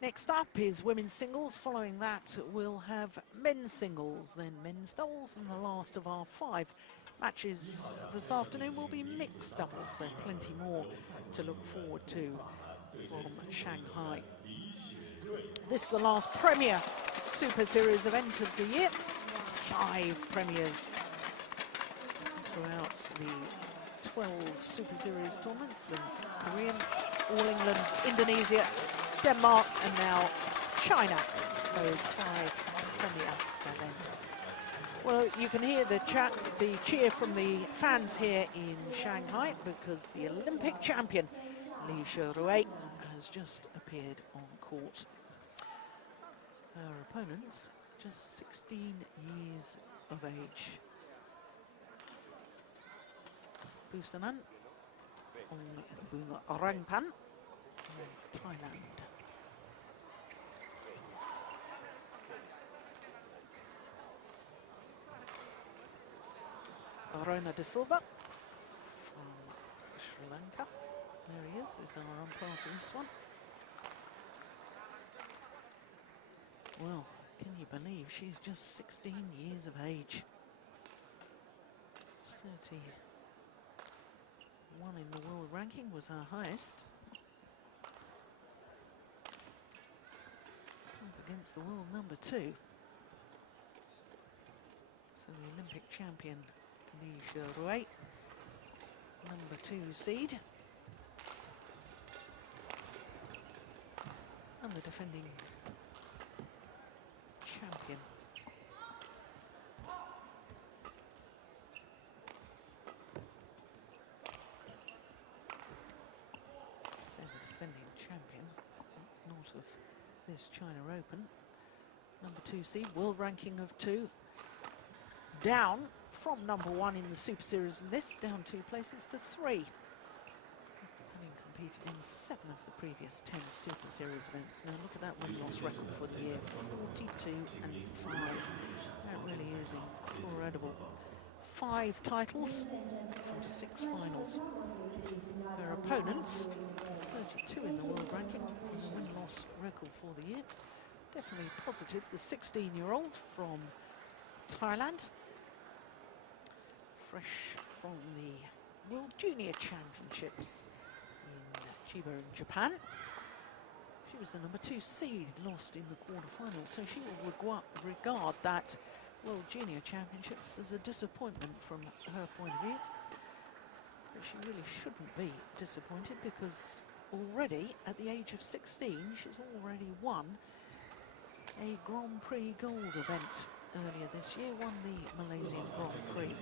Next up is women's singles. Following that, we'll have men's singles, then men's doubles, and the last of our 5 matches this afternoon will be mixed doubles, so plenty more to look forward to from Shanghai. This is the last Premier Super Series event of the year. 5 premiers throughout the 12 Super Series tournaments, the Korean, All England, Indonesia, Denmark, and now China, those 5 premier events. Well, you can hear the cheer from the fans here in Shanghai because the Olympic champion, Xuerui, has just appeared on court. Her opponents, just 16 years of age. Busanan Ongbumrungpan of Thailand. Arona de Silva from Sri Lanka. There he is our umpire for this one. Well, can you believe she's just 16 years of age? 31 in the world ranking was her highest. Up against the world number 2. So the Olympic champion, Xuerui, number 2 seed. And the defending champion. So the defending champion, not of this China Open, number 2 seed, world ranking of 2, down from number 1 in the Super Series list, down 2 places to 3. Having competed in 7 of the previous 10 Super Series events. Now look at that win-loss record for the year, 42-5. That really is incredible. 5 titles from 6 finals. Her opponents, 32 in the world ranking, and the win-loss record for the year. Definitely positive. The 16-year-old from Thailand, fresh from the World Junior Championships in Chiba in Japan. She was the number 2 seed, lost in the quarterfinals, so she will regard that World Junior Championships as a disappointment from her point of view. But she really shouldn't be disappointed because already at the age of 16 she's already won a Grand Prix gold event. Earlier this year, won the Malaysian Grand Prix.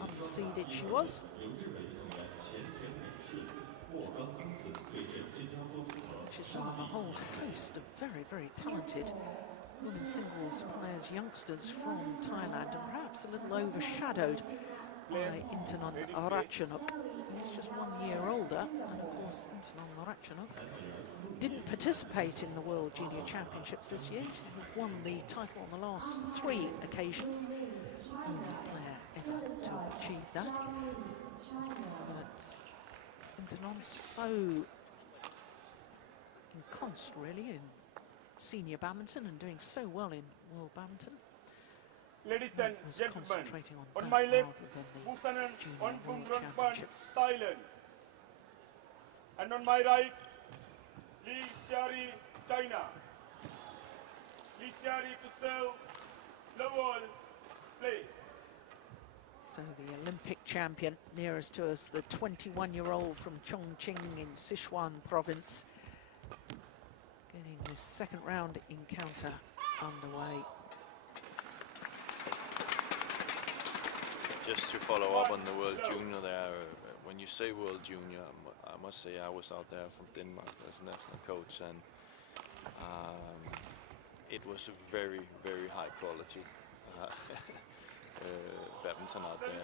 Unseeded she was. She's one of a whole host of very, very talented women's singles players, youngsters from Thailand, and perhaps a little overshadowed by Intanon Ratchanok, who's just 1 year older. And of course, Intanon Ratchanok didn't participate in the World Junior Championships this year. She won the title on the last 3 occasions. Only player ever to achieve that. But Intanon's so ensconced really in senior badminton and doing so well in world badminton. Ladies and gentlemen, on my left, Busanan Ongbumrungpan, Thailand. And on my right, Xuerui, China. Xuerui to serve, Lowell, play. So the Olympic champion nearest to us, the 21-year-old from Chongqing in Sichuan province, getting this second round encounter underway. Just to follow up on the World Junior there, when you say World Junior, I must say I was out there from Denmark as national coach, and it was a very, very high quality badminton out there, and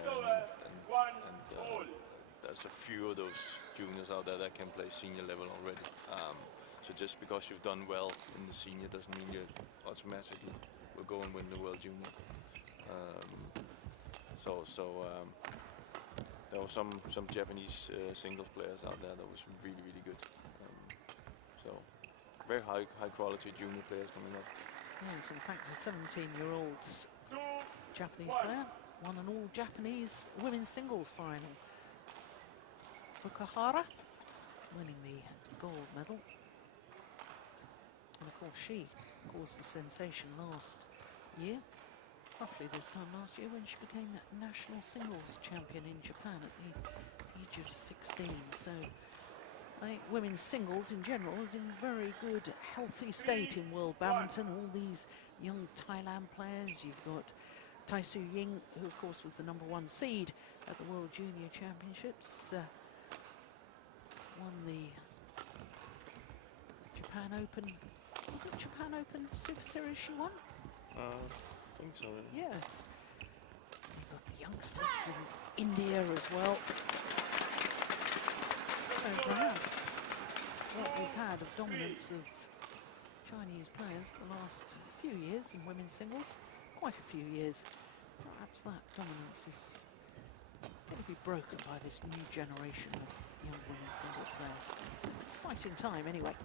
there's a few of those juniors out there that can play senior level already. So just because you've done well in the senior doesn't mean you automatically will go and win the World Junior. There were some Japanese singles players out there that was really, really good. So very high quality junior players coming up. Yes, in fact, a 17-year-old Japanese player won an all-Japanese women's singles final. Fukuhara winning the gold medal. And of course, she caused a sensation last year, roughly this time last year, when she became national singles champion in Japan at the age of 16. So I think women's singles in general is in very good, healthy state in world badminton. All these young Thailand players. You've got Tai Su Ying, who of course was the #1 seed at the World Junior Championships. Won the Japan Open. Was it Japan Open Super Series she won? I think so. Yes. You've got the youngsters from India as well. So perhaps what we've had of dominance of Chinese players for the last few years in women's singles, quite a few years, perhaps that dominance is going to be broken by this new generation of young women's singles players. It's an exciting time anyway.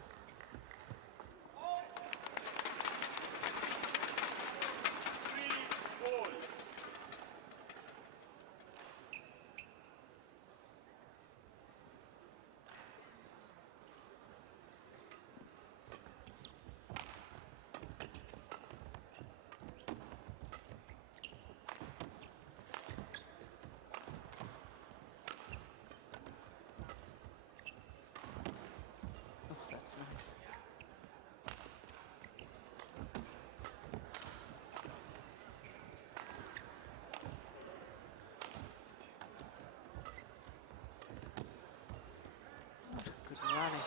Nice. What a good rally.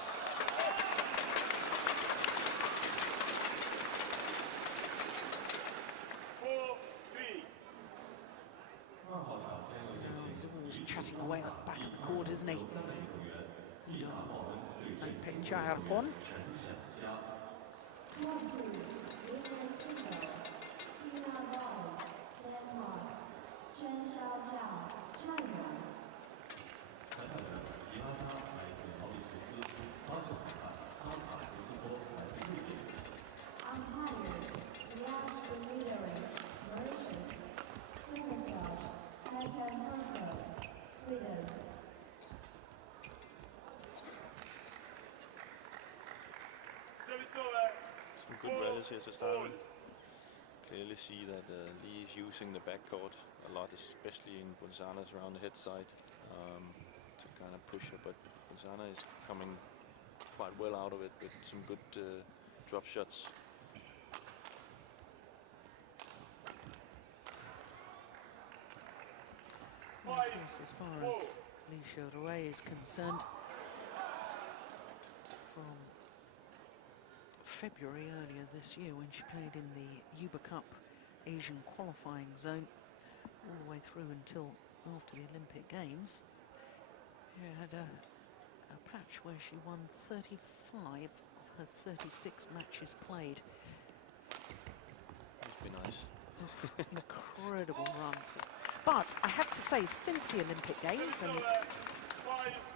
He's always chatting away at the back of the court, isn't he? Pon. Some good rallies here to start with. Clearly see that Li is using the backcourt a lot, especially in Busanan around the head side, to kind of push her, but Busanan is coming quite well out of it with some good drop shots. Well, of course, as far as Xuerui is concerned, from February earlier this year when she played in the Uber Cup Asian qualifying zone all the way through until after the Olympic Games, she had a patch where she won 35 of her 36 matches played. Must be nice. Incredible run. But I have to say, since the Olympic Games, and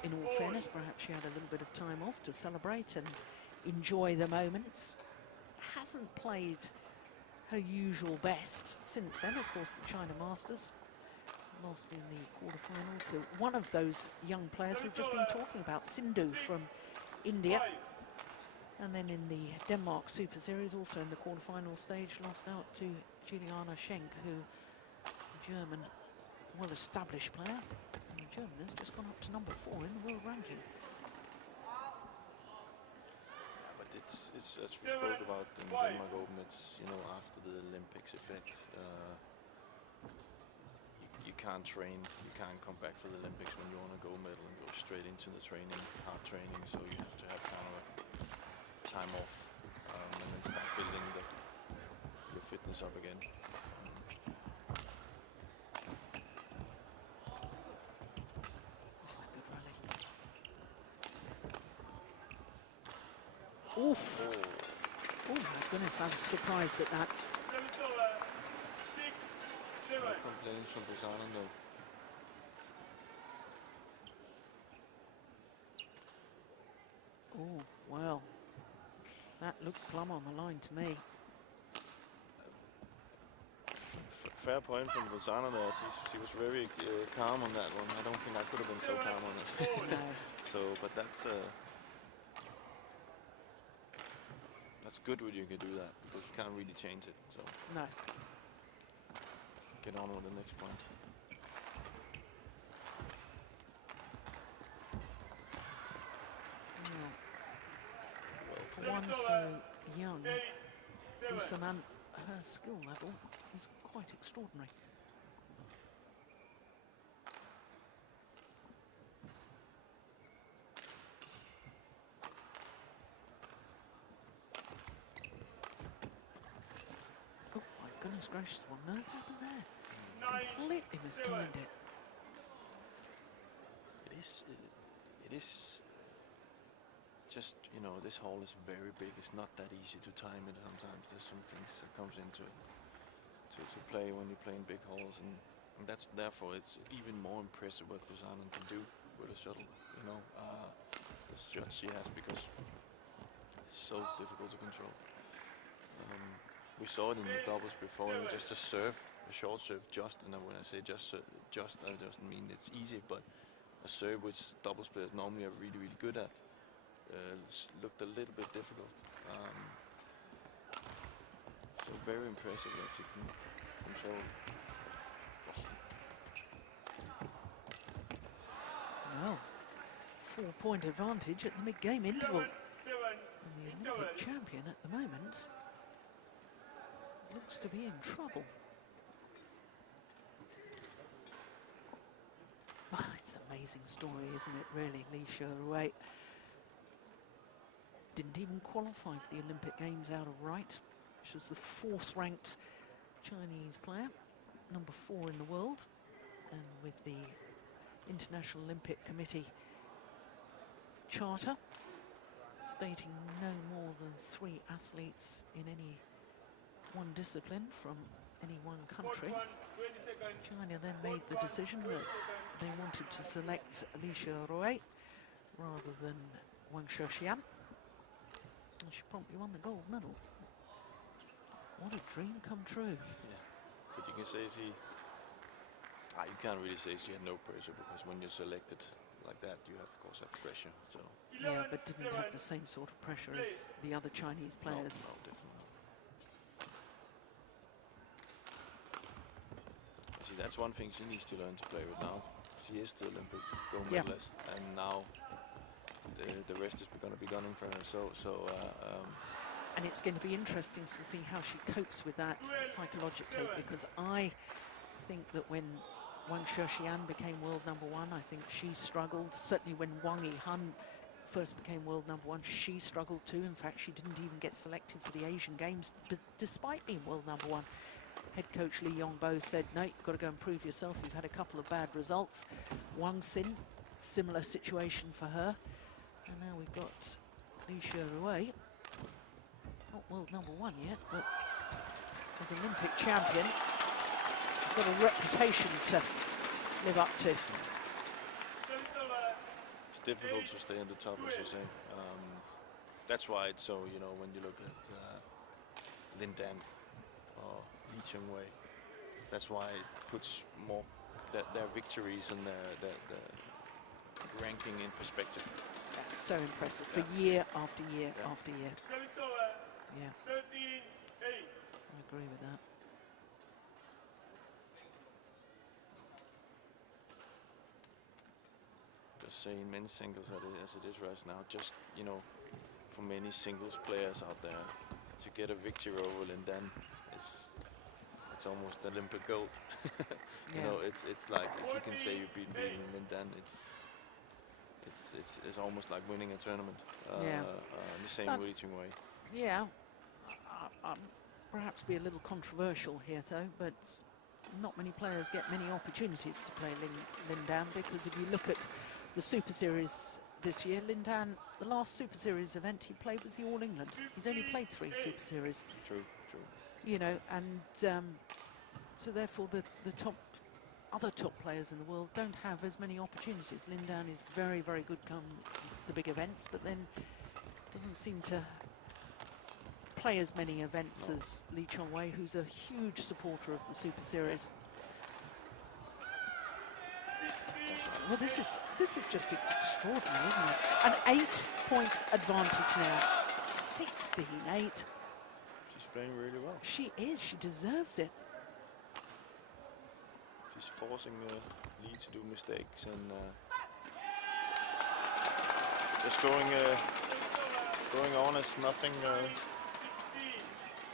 in all fairness, perhaps she had a little bit of time off to celebrate and enjoy the moments, hasn't played her usual best since then. Of course, the China Masters, lost in the quarterfinal to one of those young players we've just been talking about, Sindhu from India. And then in the Denmark Super Series, also in the quarterfinal stage, lost out to Juliana Schenk, who, a German, well-established player. And the German has just gone up to #4 in the world ranking. It's as we spoke about in Denmark Open, it's, you know, after the Olympics effect, you can't train, you can't come back for the Olympics when you want a gold medal and go straight into the training, hard training, so you have to have kind of a time off and then start building your fitness up again. This is a good rally. Oof. Oh my goodness, I was surprised at that. No complaints from Busanan though. Oh, well. looked plumb on the line to me. Fair point from Busanan there. She was very calm on that one. I don't think I could have been so calm on it. No. So, but that's good when you can do that, because you can't really change it. So No. get on with the next point. For one so young, Busanan, her skill level is quite extraordinary. Oh my goodness gracious, what on earth happened there? Completely mistimed it. It is just, you know, this hall is very big. It's not that easy to time it sometimes. There's some things that comes into it to play when you play in big halls, and that's therefore it's even more impressive what Busanan can do with a shuttle, you know, the shots she has, because it's so difficult to control. We saw it in the doubles before, and just a serve, a short serve, just, and when I say just, that doesn't mean it's easy, but a serve which doubles players normally are really, really good at, looked a little bit difficult. So very impressive that she can control. Well, 4-point advantage at the mid-game interval. And the Olympic champion at the moment looks to be in trouble. Well, it's an amazing story, isn't it, really? Xuerui didn't even qualify for the Olympic Games out of right. She was the 4th ranked Chinese player, number 4 in the world, and with the International Olympic Committee charter stating no more than 3 athletes in any one discipline from any one country, China then made the decision that they wanted to select Xuerui rather than Wang Shouxian. And she promptly won the gold medal. What a dream come true. Yeah, but you can say you can't really say she had no pressure, because when you're selected like that, you of course have pressure. So yeah, but didn't have the same sort of pressure as the other Chinese players. No, definitely not. See, that's one thing she needs to learn to play with now. She is the Olympic gold medalist, and now the rest is going to be gunning for her. And it's going to be interesting to see how she copes with that psychologically, because I think that when Wang Shouxian became world number 1, I think she struggled. Certainly when Wang Yihan first became world number 1, she struggled too. In fact, she didn't even get selected for the Asian Games, despite being world number 1. Head coach Li-Ning said, no, you've got to go and prove yourself. You've had a couple of bad results. Wang Xin, similar situation for her. And now we've got Xuerui, not world number 1 yet, but as Olympic champion, got a reputation to live up to. It's difficult to stay on the top, as you say. That's why it's so, you know, when you look at Li-Ning or Li-Ning, that's why it puts more their victories and their ranking in perspective. That's so impressive for year after year after year. Yeah, I agree with that. Just saying, men's singles as it is right now, just, you know, for many singles players out there, to get a victory over Li-Ning, it's almost Olympic gold. You know, it's like, if you can say you've beaten Li-Ning, it's almost like winning a tournament. The same Li-Ning way. Yeah, I'll perhaps be a little controversial here though, but not many players get many opportunities to play Li-Ning, because if you look at the Super Series this year, Li-Ning, the last Super Series event he played was the All England. He's only played 3 Super Series. True. You know, and so therefore the other top players in the world don't have as many opportunities. Li-Ning is very, very good come the big events, but then doesn't seem to play as many events as Li Chongwei, who's a huge supporter of the Super Series. Well, this is just extraordinary, isn't it? An 8-point advantage now. 16-8. She's playing really well. She is. She deserves it. She's forcing Li to do mistakes and just going on as nothing.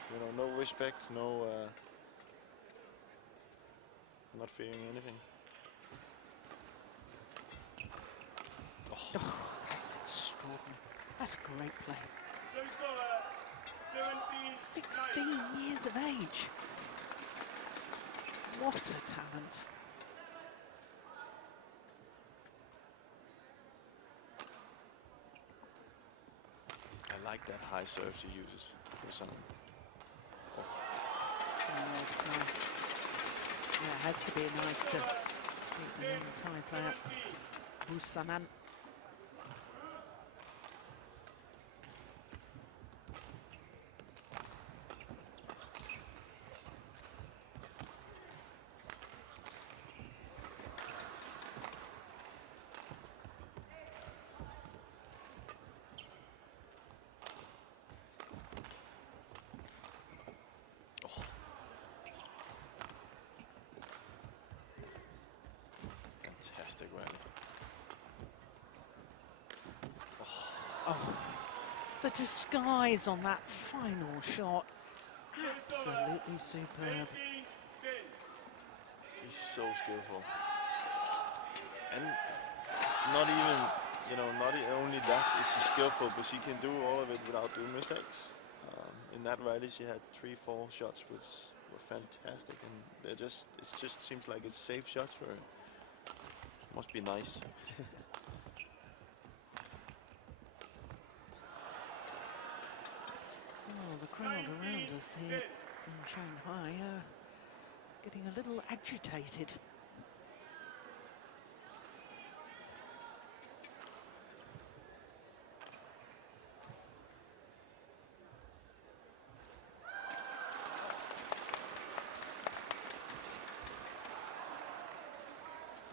You know, no respect, no, not fearing anything. Oh, that's extraordinary. That's great play. 16 years of age. What a talent. I like that high serve she uses. Busanan. Oh, it's nice. Yeah, it has to be nice to beat the young Thai player. Busanan. Fantastic rally. Oh, the disguise on that final shot. Absolutely superb. She's so skillful. And not even, you know, not only that is she skillful, but she can do all of it without doing mistakes. In that rally, she had 3-4 shots which were fantastic, and it just seems like it's safe shots for her. Must be nice. Oh, the crowd around us here in Shanghai are getting a little agitated.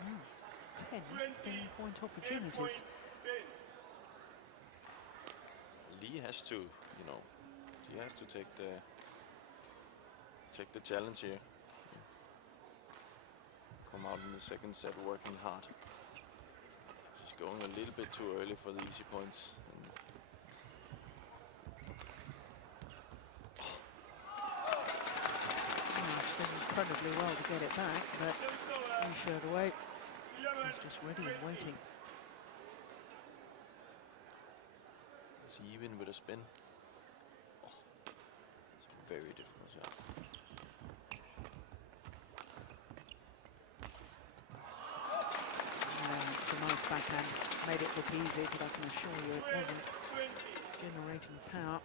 Oh, 10 game-point opportunities. Li has to, you know, she has to take the challenge here. Come out in the second set working hard. She's going a little bit too early for the easy points. She did incredibly well to get it back, but Xuerui is just ready and waiting. It's even with a spin. Oh, it's a very difficult shot. It's a nice backhand. Made it look easy, but I can assure you it wasn't. Generating power.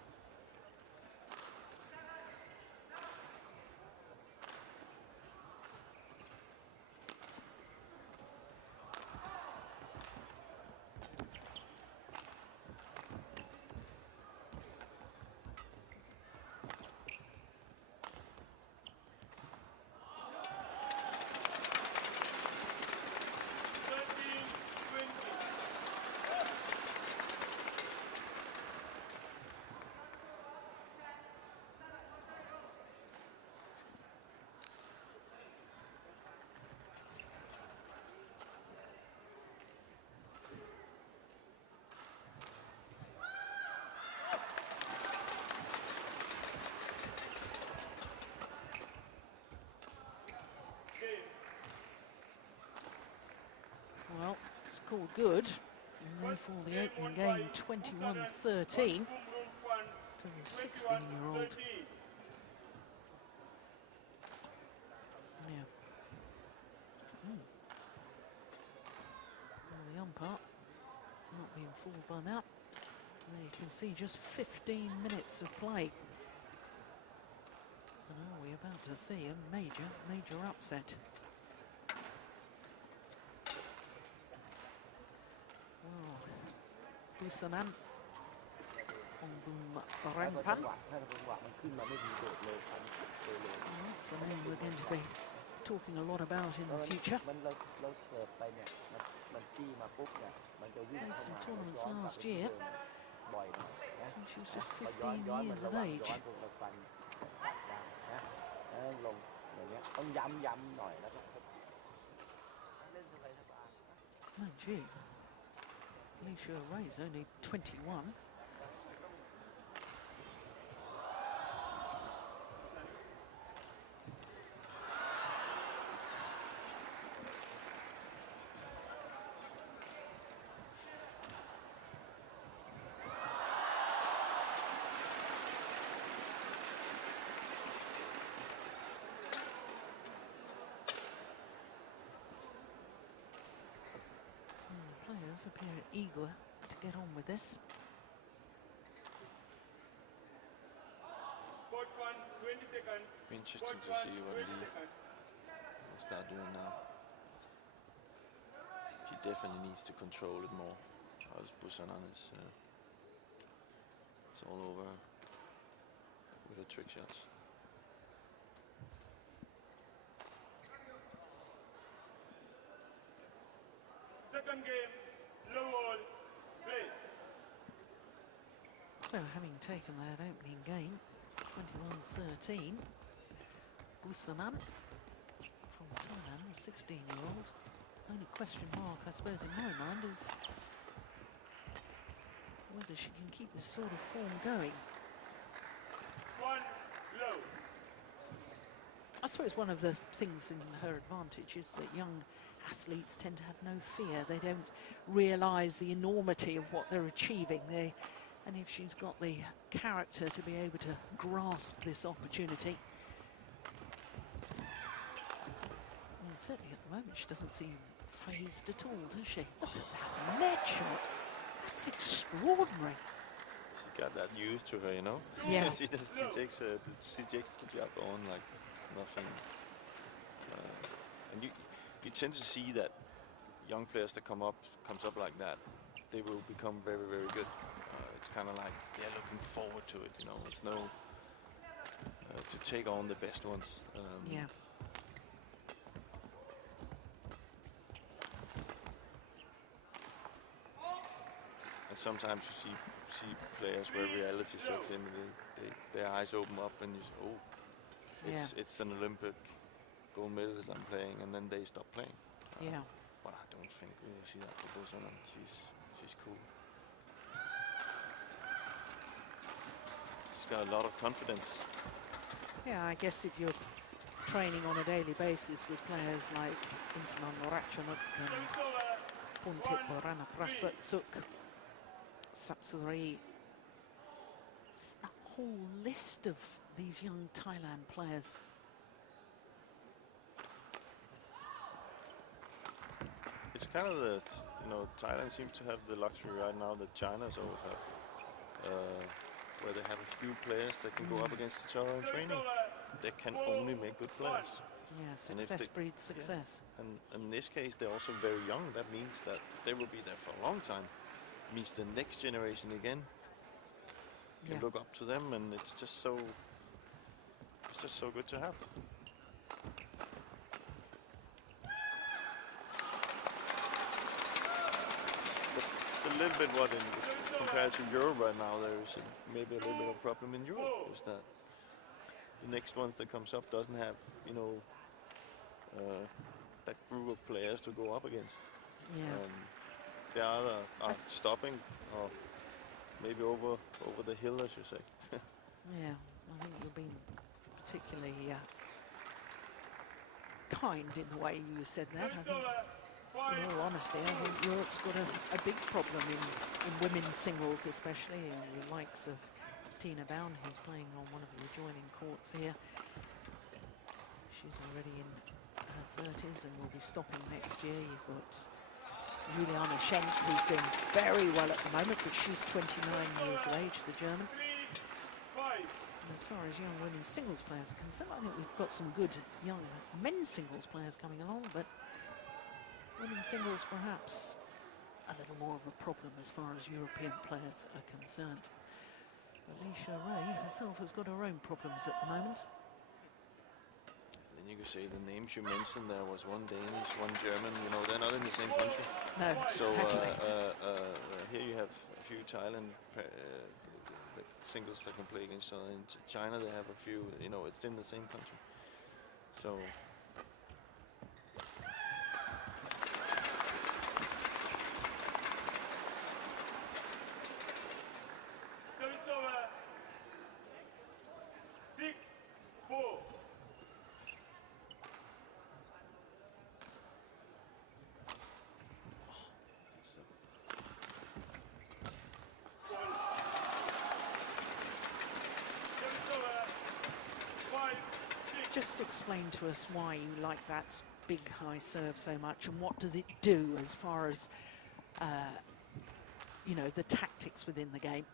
Well, scored good, and therefore the opening game 21-13 to the 16-year-old. Yeah. Well, the umpire not being fooled by that. There you can see just 15 minutes of play. And are we about to see a major upset? Busanan Ongbumrungpan. So name we're going to be talking a lot about in the future. Played some tournaments last year. And she was just 15 years of age. Oh gee, Xuerui is only 21. Players appear eager to get on with this. Court 1, 20 seconds. Interesting Court to 1, see what 20 Li seconds. will start doing now. She definitely needs to control it more. Because Busanan is it's all over with her trick shots. Second game, low all, play. So having taken that opening game, 21-13, Busanan from Thailand, the 16-year-old. Only question mark, I suppose, in my mind is whether she can keep this sort of form going. 1 low. I suppose one of the things in her advantage is that young athletes tend to have no fear. They don't realise the enormity of what they're achieving. And if she's got the character to be able to grasp this opportunity, well, certainly at the moment she doesn't seem phased at all, does she? Look at that net shot. That's extraordinary. She got that used to her, you know. Yeah. she takes the job on like nothing. And you tend to see that young players that comes up like that, they will become very, very good. It's kind of like they're looking forward to it, you know. It's no to take on the best ones. Yeah. And sometimes you see players where reality sets in, and their eyes open up, and you say, oh, it's an Olympic gold medalist I'm playing, and then they stop playing. Yeah. But I don't think we will see that for Busanan. She's cool. She's got a lot of confidence. Yeah, I guess if you're training on a daily basis with players like Busanan and Puntit Boranaprasuk, Xuerui, a whole list of these young Thailand players. It's kind of the, Thailand seems to have the luxury right now that China's always have, where they have a few players that can go up against each other in training. They can only make good players. Yeah, success breeds success. Yeah. And in this case, they're also very young. That means that they will be there for a long time. It means the next generation again can look up to them, and it's just so good to have. It's a little bit what compared to Europe right now, there's maybe a little bit of a problem in Europe, is that the next ones that comes up doesn't have, that group of players to go up against. Yeah. They either are stopping or maybe over the hill, I should say. Yeah, I think you've been particularly kind in the way you said that. I think, in all honesty, I think Europe's got a big problem in women's singles, especially in the likes of Tina Bown, who's playing on one of the adjoining courts here. She's already in her 30s and will be stopping next year. You've got Juliana Schenk, who's doing very well at the moment, but she's 29 years of age, the German. And as far as young women's singles players are concerned, I think we've got some good young men's singles players coming along, but women's singles perhaps a little more of a problem as far as European players are concerned. Xuerui herself has got her own problems at the moment. Then you could say the names you mentioned, there was one Danish, one German, you know, they're not in the same country. No, So exactly. here you have a few Thailand singles that can play against each other. In China they have a few, you know, it's in the same country. So Service over. 6-4. Service over. 5-6. Just explain to us why you like that big high serve so much, and what does it do as far as, you know, the tactics within the game.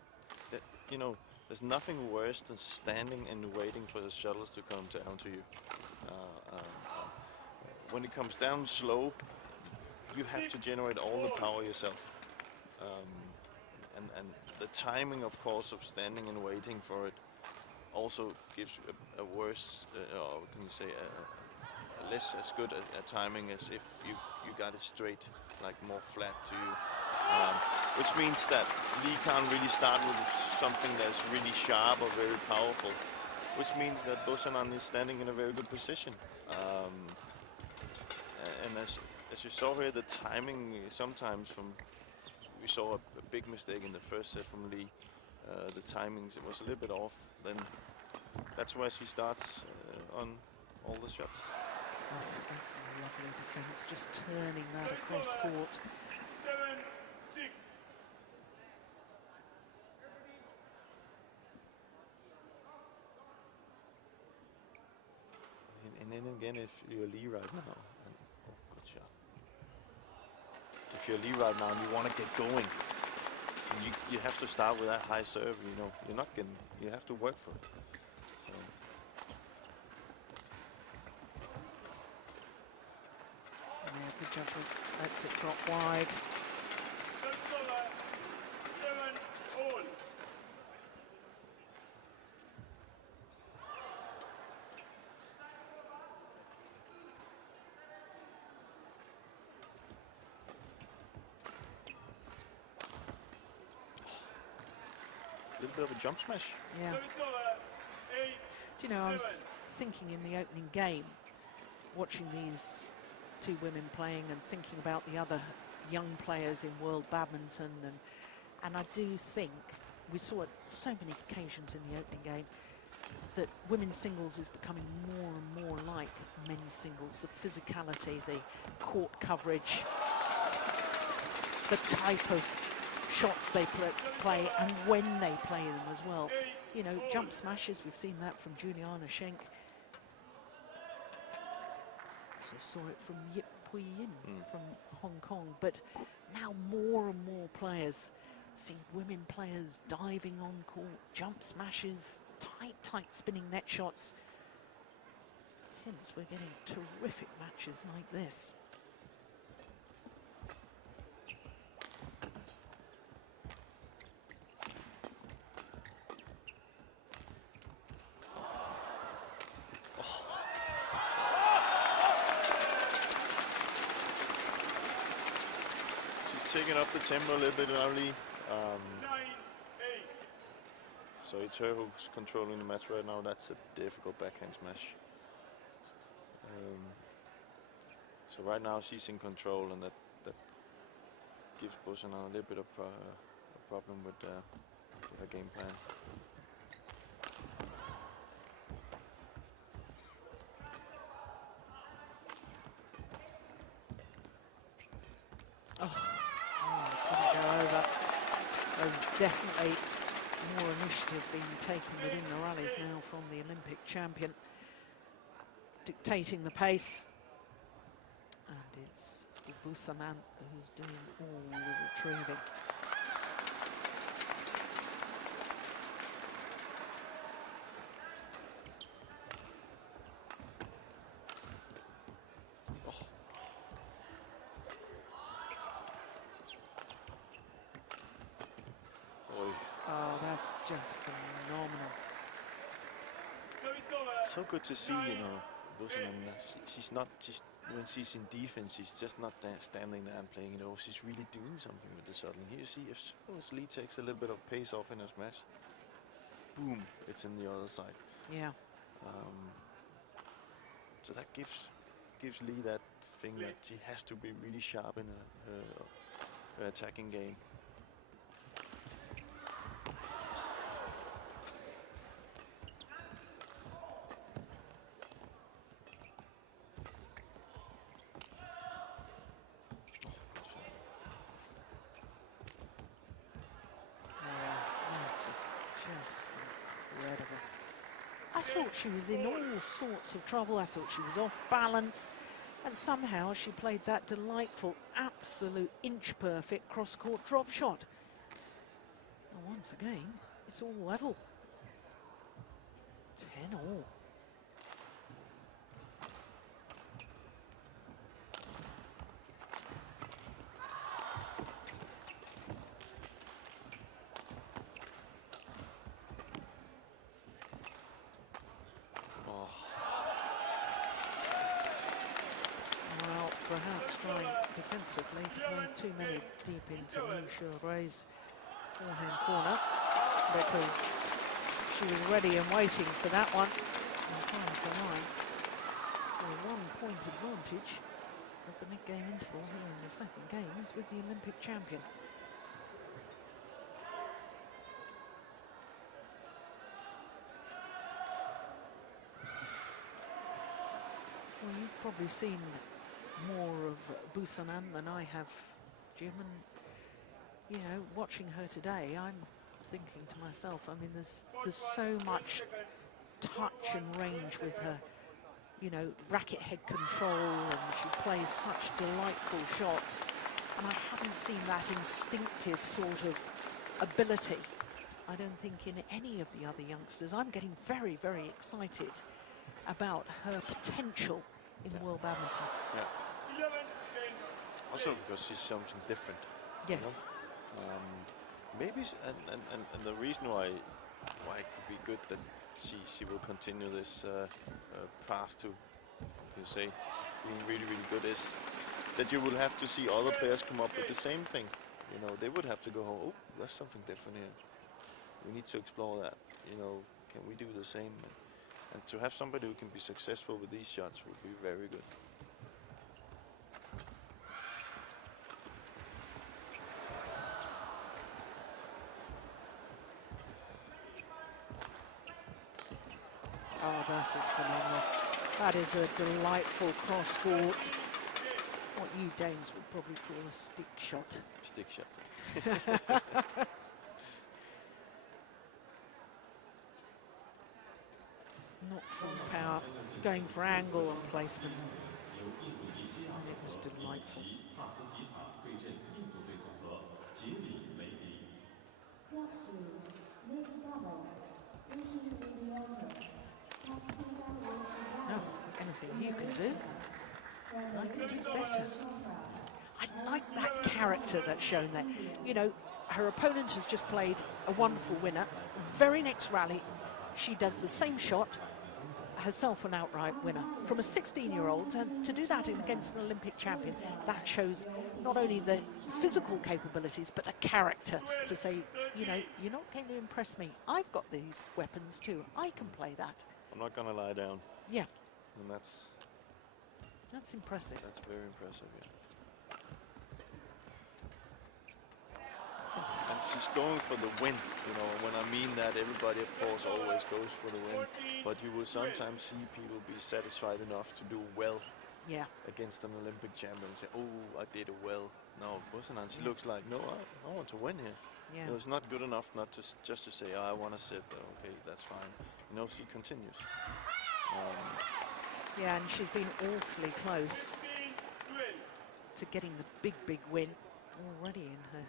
you know, there's nothing worse than standing and waiting for the shuttles to come down to you. When it comes down slow, you have to generate all the power yourself. And the timing, of course, of standing and waiting for it also gives a worse, or can you say, a less as good a timing as if you got it straight, like more flat to you. Which means that Li can't really start with something that's really sharp or very powerful. Which means that Busanan is standing in a very good position. And as you saw here, the timing sometimes we saw a big mistake in the first set from Li. The timings, it was a little bit off. Then that's where she starts on all the shots. Oh, that's a lovely defence, just turning that across court. 7-6. And then again, if you're Li right now, and, oh, good shot. If you're Li right now and you want to get going, you have to start with that high serve. You know, you're not getting. You have to work for it. So. Yeah, good judgment. Lets it drop wide. Service over. 7-all. A little bit of a jump smash. Yeah. Service over. 8. Do you know, I was thinking in the opening game, watching these two women playing and thinking about the other young players in world badminton, and I do think we saw it so many occasions in the opening game that women's singles is becoming more and more like men's singles. The physicality, the court coverage, the type of shots they play and when they play them as well. You know, jump smashes, we've seen that from Juliana Schenk. Also saw it from Yip Pui Yin from Hong Kong. But now more and more players, seeing women players diving on court, jump smashes, tight spinning net shots. Hence we're getting terrific matches like this. Taking up the tempo a little bit early. 9-8. So it's her who's controlling the match right now. That's a difficult backhand smash. So right now she's in control, and that gives Busanan a little bit of a problem with her game plan. Didn't go over. There's definitely more initiative being taken within the rallies now from the Olympic champion, dictating the pace. And it's Busanan who's doing all the retrieving. Oh, that's just So good to see, you know, Busanan. When she's in defense, she's just not standing there and playing it off. She's really doing something with the shuttle. Here you see, if Li takes a little bit of pace off in her smash, boom, it's in the other side. Yeah. So that gives Li that thing that she has to be really sharp in her attacking game. I thought she was in all sorts of trouble. I thought she was off balance. And somehow she played that delightful, absolute inch-perfect cross-court drop shot. And once again, it's all level. 10-all. Perhaps trying defensively to play too many deep into Xuerui's forehand corner, because she was ready and waiting for that one and finds the line. So 1 point advantage at the mid-game interval here in the second game is with the Olympic champion. Well, you've probably seen more of Busanan than I have, Jim, and you know, watching her today, I'm thinking to myself, I mean, there's so much touch and range with her, you know, racket head control, and she plays such delightful shots, and I haven't seen that instinctive sort of ability, I don't think, in any of the other youngsters. I'm getting very, very excited about her potential in world badminton. Yeah. Also because she's something different. Yes. You know? Maybe, and the reason why it could be good that she will continue this path to, you say, being really, really good, is that you will have to see other players come up with the same thing. You know, they would have to go home. Oh, there's something different here. We need to explore that. You know, can we do the same? And to have somebody who can be successful with these shots would be very good. Oh, that is phenomenal. That is a delightful cross-court. What you dames would probably call a stick shot. Stick shot. Not full power, going for angle and placement. And it was delightful. No, anything you can do, I can do better. I like that character that's shown there. You know, her opponent has just played a wonderful winner. Very next rally, she does the same shot, herself an outright winner. From a 16-year-old, and to do that against an Olympic champion, that shows not only the physical capabilities, but the character to say, you know, you're not going to impress me. I've got these weapons too. I can play that. I'm not going to lie down. Yeah. And that's impressive. That's very impressive, yeah. And she's going for the win, you know. When I mean that, everybody, of course, always goes for the win. But you will sometimes see people be satisfied enough to do well against an Olympic champion and say, oh, I did it well. No, Busanan, she looks like, no, I want to win here. Yeah. You know, it's not good enough not to just to say, oh, I want to sit there. Okay, that's fine. You know, she continues. Yeah, and she's been awfully close to getting the big win already in her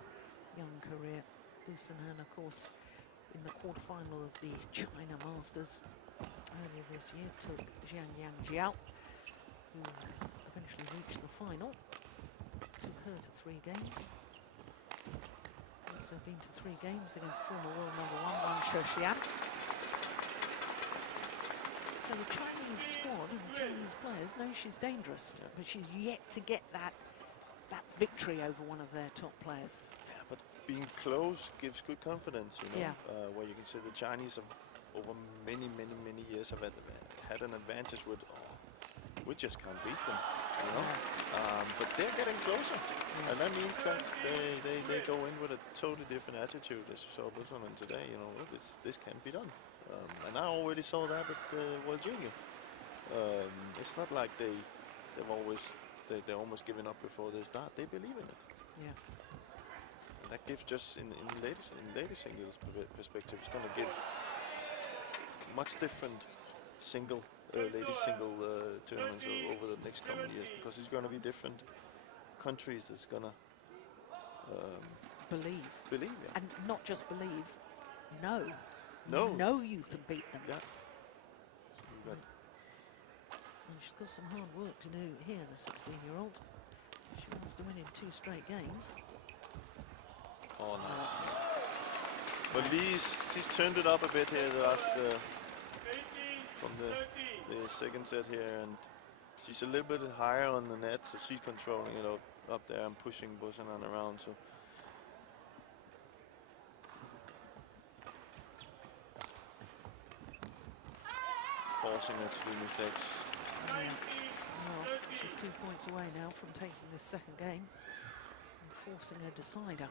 young career. Busanan, of course, in the quarterfinal of the China Masters earlier this year, took Jiang Jiao, who eventually reached the final. Took her to 3 games. Also been to 3 games against former world #1 Wang Xuexian. the Chinese squad and the Chinese players know she's dangerous, but she's yet to get that victory over one of their top players. Yeah, but being close gives good confidence, you know. Yeah. Where you can say the Chinese have, over many years have had an advantage with, we just can't beat them, you know. But they're getting closer, and that means that they go in with a totally different attitude, as you saw Busanan today. You know, this can be done, and I already saw that at World Junior. It's not like they're almost giving up before they start. They believe in it. Yeah. And that gives just in ladies singles perspective, it's going to give much different ladies single tournaments over the next coming years, because it's going to be different countries that's going to Believe, yeah. and not just believe. Know you can beat them. Yeah. And she's got some hard work to do here, the 16-year-old. She wants to win in 2 straight games. Oh, nice. But she's turned it up a bit here the last from the second set here, and she's a little bit higher on the net, so she's controlling it up there and pushing Busanan around. So forcing her to do mistakes. Well, she's 2 points away now from taking this second game and forcing a decider.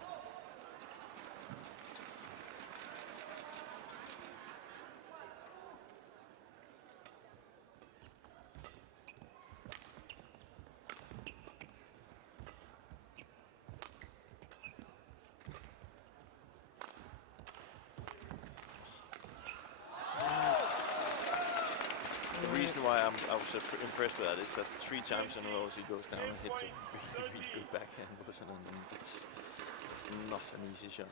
I was impressed with that is that 3 times in a row he goes down and hits a really good backhand, and it's not an easy shot.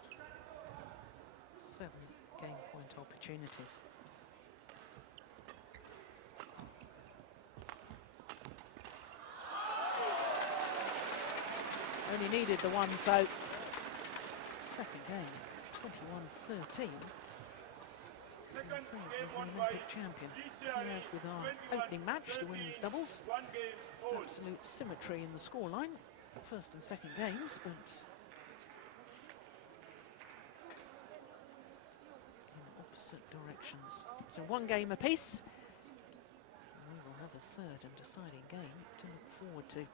7 game point opportunities. Only needed the one vote. Second game, 21-13. Second game The won by Olympic champion. Whereas with our opening match, the women's doubles, 1 game all. absolute symmetry in the scoreline. First and second games, but in opposite directions. So 1 game apiece. We will have a third and deciding game to look forward to.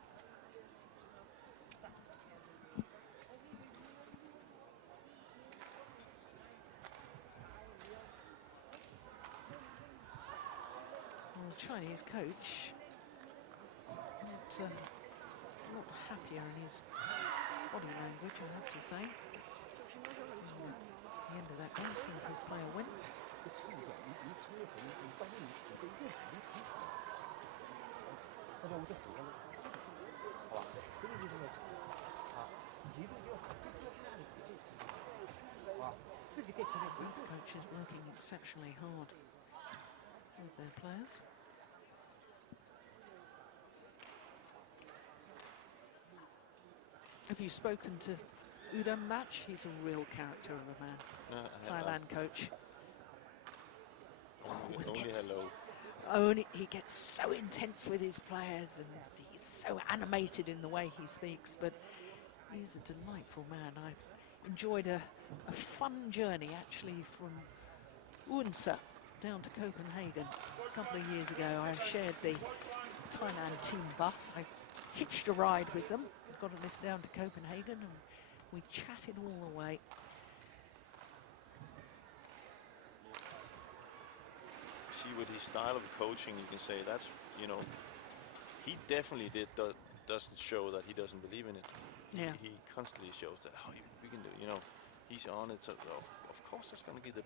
Chinese coach not happier in his body language, I have to say. So, at the end of that game, see if his player win. Both coaches working exceptionally hard with their players. Have you spoken to Udam Match? He's a real character of a man. Thailand coach. He gets so intense with his players, and he's so animated in the way he speaks, but he's a delightful man. I enjoyed a fun journey actually from Odense down to Copenhagen a couple of years ago. I shared the Thailand team bus. I hitched a ride with them. Got a lift down to Copenhagen, and we chatted all the way. See, with his style of coaching, you can say that's, you know, he definitely doesn't show that he doesn't believe in it. Yeah. He constantly shows that, oh, we can do it, you know. He's on it, so of course that's going to give the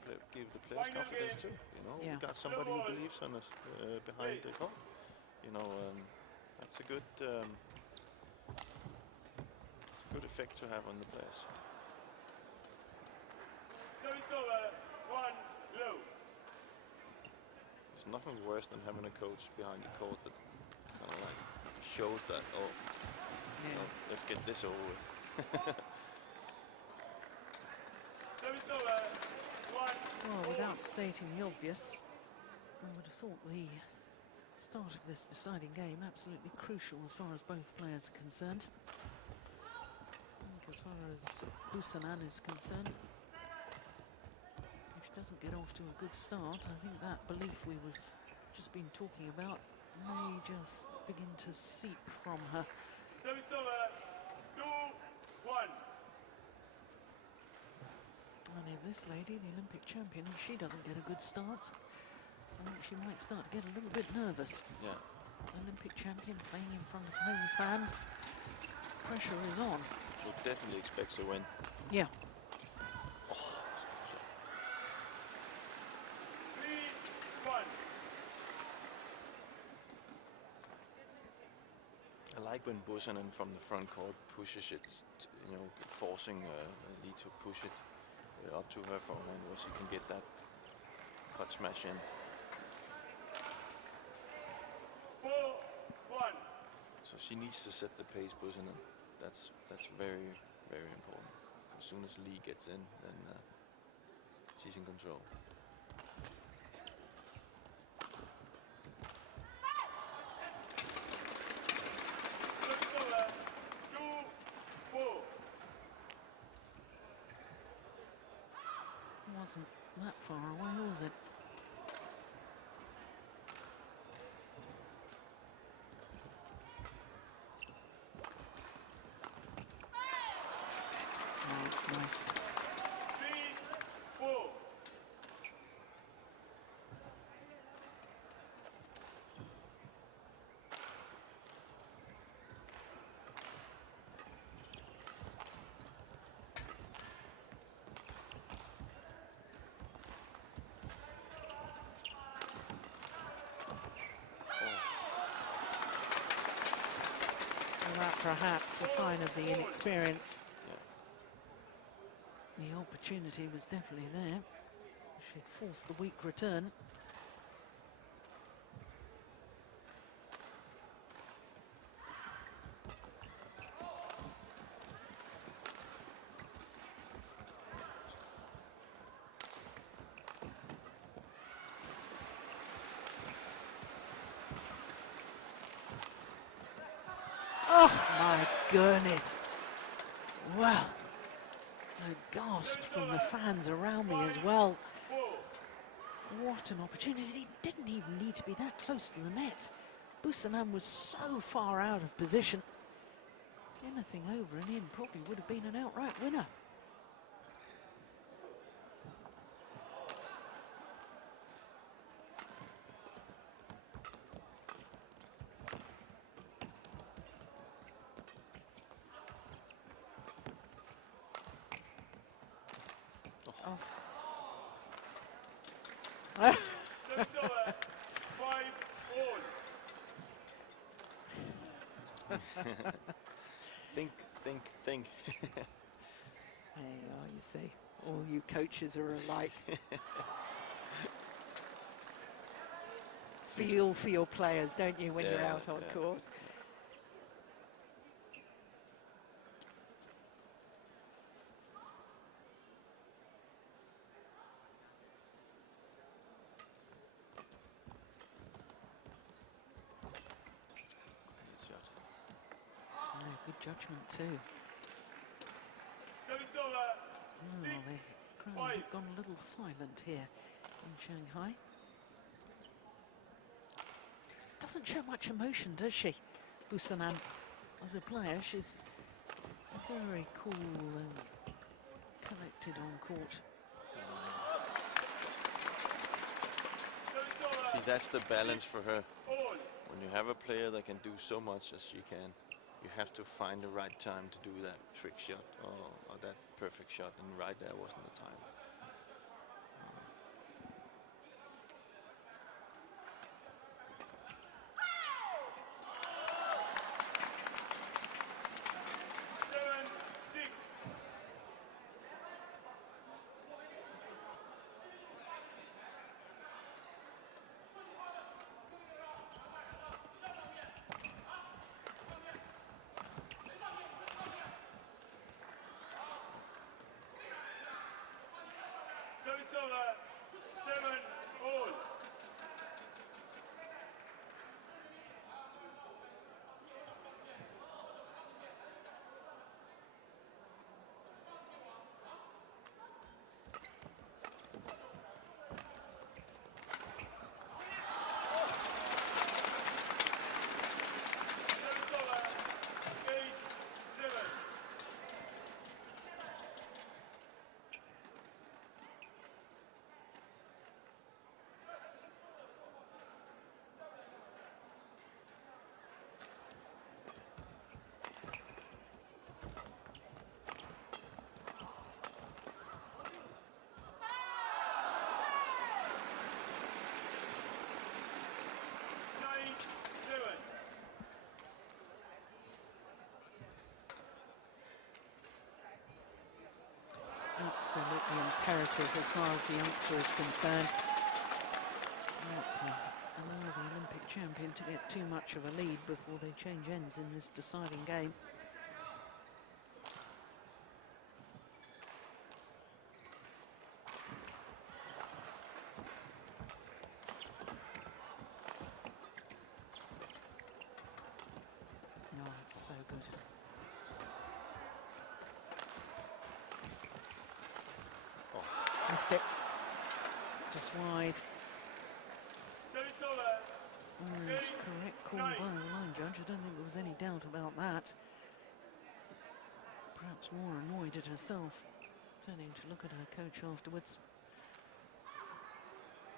players confidence too. You know, Yeah. we got somebody who believes in us behind the court. You know, that's a good good effect to have on the players. Service over, 1 low. There's nothing worse than having a coach behind the court that kind of like shows that, oh, you know, let's get this over with. Service over, 1 Well, without stating the obvious, I would have thought the start of this deciding game absolutely crucial as far as both players are concerned. I think as far as Busanan is concerned, if she doesn't get off to a good start, I think that belief we've just been talking about may just begin to seep from her. Service over. 2-1. And if this lady, the Olympic champion, if she doesn't get a good start, I think she might start to get a little bit nervous. Yeah. Olympic champion playing in front of home fans. Pressure is on. So definitely expects a win. Yeah. Oh. 3-1. I like when Busanan from the front court pushes it, you know, forcing Li to push it up to her forehand, where she can get that cut smash in. 4-1. So she needs to set the pace, Busanan. That's very, very important. As soon as Li gets in, then she's in control. Service over. 2-4. Wasn't that far away, was it? Oh, it's nice. 3-4. Well, that perhaps a sign of the inexperience. Yeah. The opportunity was definitely there. She'd forced the weak return. Oh my goodness. Well, a gasp from the fans around me as well. 4. What an opportunity. He didn't even need to be that close to the net. Busanan was so far out of position. Anything over and in probably would have been an outright winner. Oh. Service over. 5-all. Think. There you are, you see. All you coaches are alike. Feel for your players, don't you, when you're Yeah, out on yeah. court? Good shot. Oh, good judgment too. Service over. Oh, the crowd have gone a little silent here in Shanghai. Doesn't show much emotion, does she? Busanan, as a player, she's very cool and collected on court. Service over. See, that's the balance for her. All. When you have a player that can do so much as she can, you have to find the right time to do that trick shot or that perfect shot, and right there wasn't the time. imperative as far as the youngster is concerned. Not to allow the Olympic champion to get too much of a lead before they change ends in this deciding game. Oh, it's so good. Missed it. Just wide. It's correct call by the line judge. I don't think there was any doubt about that. Perhaps more annoyed at herself, turning to look at her coach afterwards.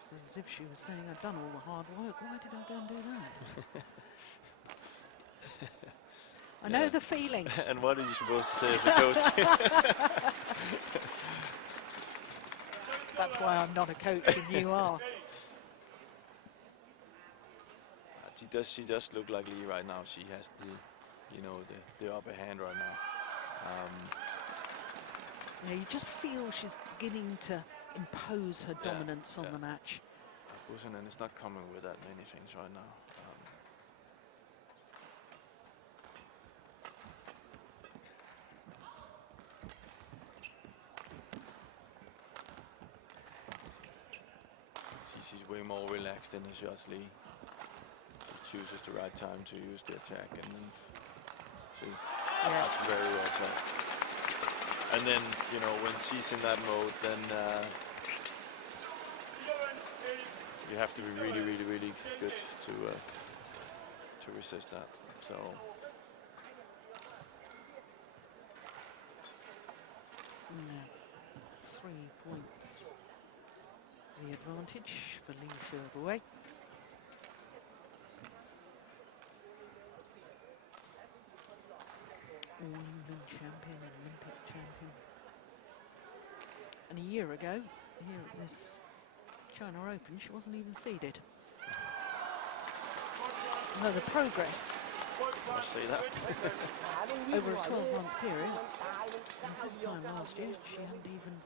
It's as if she was saying, I've done all the hard work, why did I go and do that? I know the feeling. And what are you supposed to say as a coach? That's why I'm not a coach and you are. She does look like Lee right now. She has the, you know, the upper hand right now. Yeah, you just feel she's beginning to impose her dominance on the match. Busanan is not coming with that many things right now. She's way more relaxed in the shots, Lee. She chooses the right time to use the attack, and then see, that's very well played. And then, you know, when she's in that mode, then you have to be really, really, really good to resist that. So. No. 3 points. The advantage for Xuerui. All-England champion and Olympic champion. And a year ago, here at this China Open, she wasn't even seeded. No, the progress I'll say that. over a 12-month period. And this time last year, she hadn't even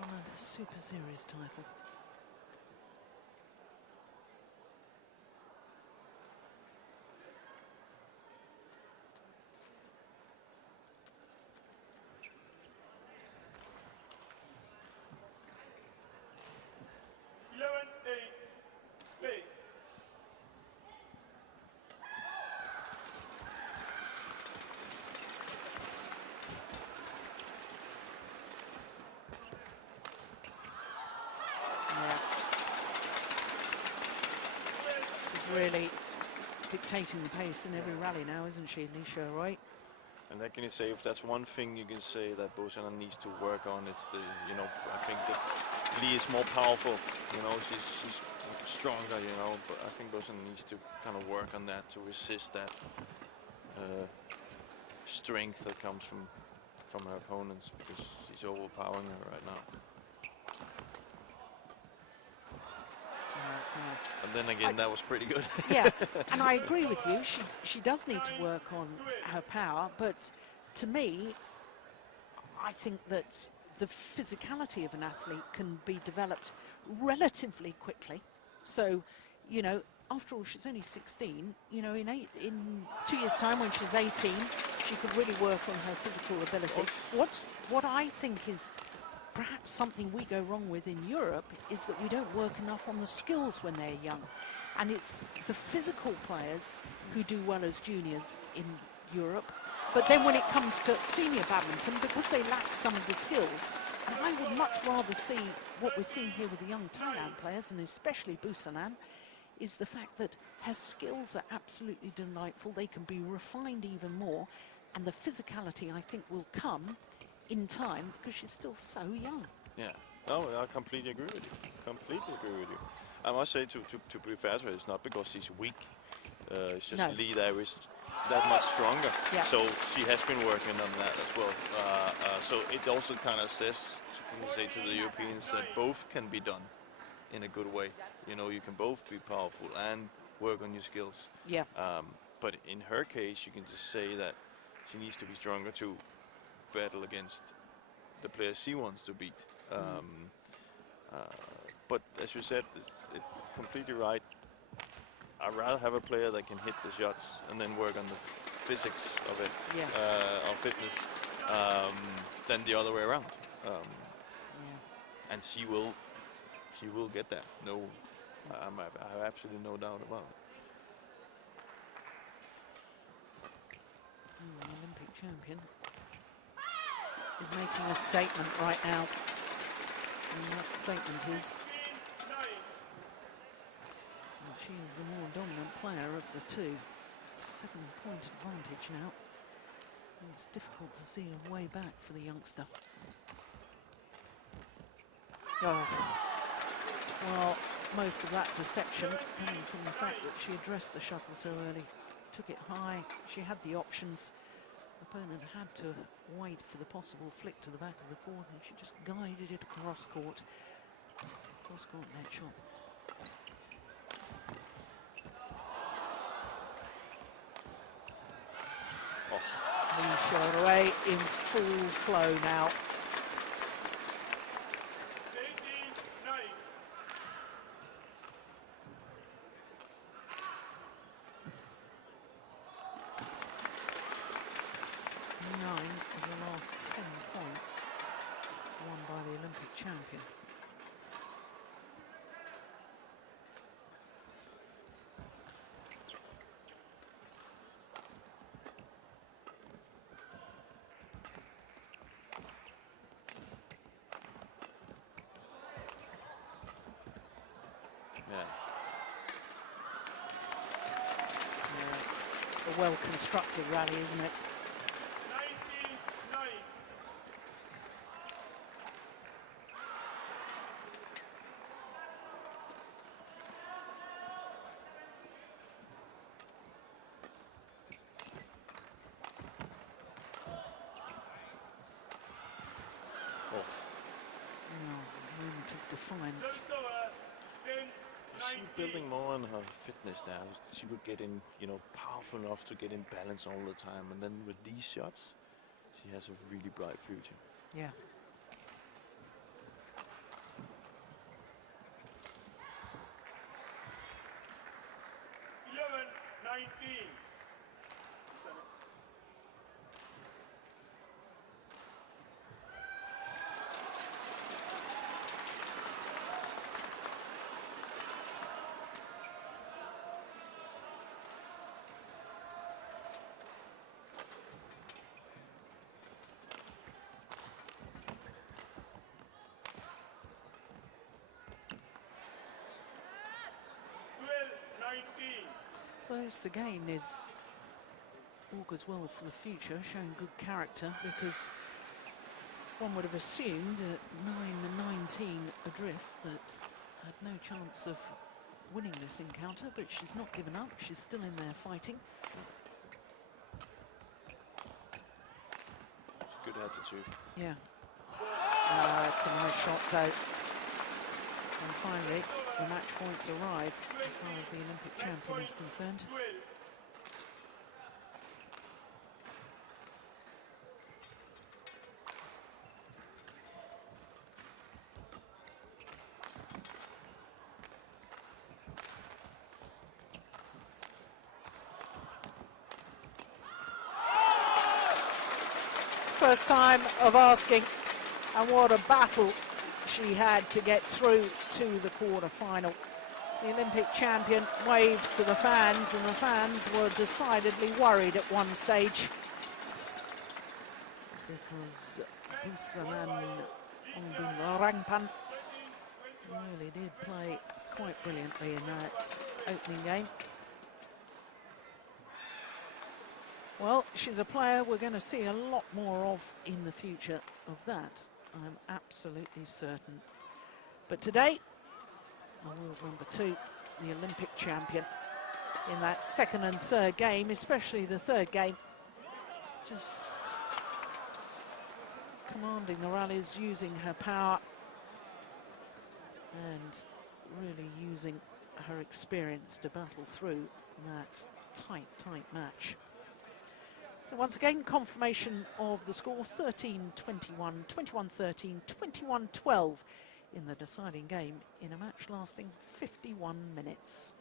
won a Super Series title. Really dictating the pace in every rally now, isn't she, Xuerui? And then can you say, if that's one thing you can say that Busanan needs to work on, it's the, you know, I think that Lee is more powerful, you know, she's stronger, you know, but I think Busanan needs to kind of work on that to resist that strength that comes from her opponents, because she's overpowering her right now. Nice. And then again, that was pretty good. Yeah, and I agree with you. She does need to work on her power, but to me, I think that the physicality of an athlete can be developed relatively quickly. So, you know, after all, she's only 16. You know, in 2 years' time, when she's 18, she could really work on her physical ability. What I think is perhaps something we go wrong with in Europe is that we don't work enough on the skills when they're young. And it's the physical players who do well as juniors in Europe. But then when it comes to senior badminton, because they lack some of the skills, and I would much rather see what we're seeing here with the young Thailand players, and especially Busanan, is the fact that her skills are absolutely delightful. They can be refined even more. And the physicality, I think, will come in time, because she's still so young. Yeah, no, I completely agree with you. Completely agree with you. I must say, to be fair to her, it's not because she's weak. It's just Lee there is that much stronger. Yeah. So she has been working on that as well. So it also kind of says, say to the Europeans, that both can be done in a good way. You know, you can both be powerful and work on your skills. Yeah. But in her case, you can just say that she needs to be stronger to battle against the player she wants to beat. But as you said, it's completely right. I'd rather have a player that can hit the shots and then work on the physics of it, or fitness, than the other way around. And she will get that. No, I have absolutely no doubt about it. The Olympic champion is making a statement right now. And that statement is that she is the more dominant player of the two. 7-point advantage now. And it's difficult to see a way back for the youngster. Oh. Well, most of that deception coming from the fact that she addressed the shuttle so early. Took it high, she had the options. Opponent had to wait for the possible flick to the back of the court, and she just guided it across court. Cross court net shot. Xuerui in full flow now. 9 of the last 10 points won by the Olympic champion. It's a well-constructed rally, isn't it? Defiance. She's building more on her fitness now. She would get in, powerful enough to get in balance all the time, and then with these shots, she has a really bright future. Yeah. This again augurs well for the future, showing good character, because one would have assumed at 9-19 adrift that had no chance of winning this encounter, but she's not given up. She's still in there fighting. Good attitude. Yeah. It's a nice shot out. And finally, the match points arrive as far as the Olympic champion is concerned. First time of asking, and what a battle she had to get through to the quarter-final. The Olympic champion waves to the fans, and the fans were decidedly worried at one stage because Busanan Ongbumrungpan really did play quite brilliantly in that opening game. Well, she's a player we're going to see a lot more of in the future of that. I'm absolutely certain. But today, world number 2, the Olympic champion, in that second and third game, especially the third game, just commanding the rallies, using her power, and really using her experience to battle through that tight match. So once again, confirmation of the score, 13-21, 21-13, 21-12 in the deciding game in a match lasting 51 minutes.